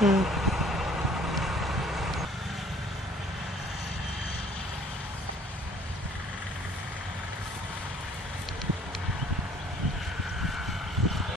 嗯。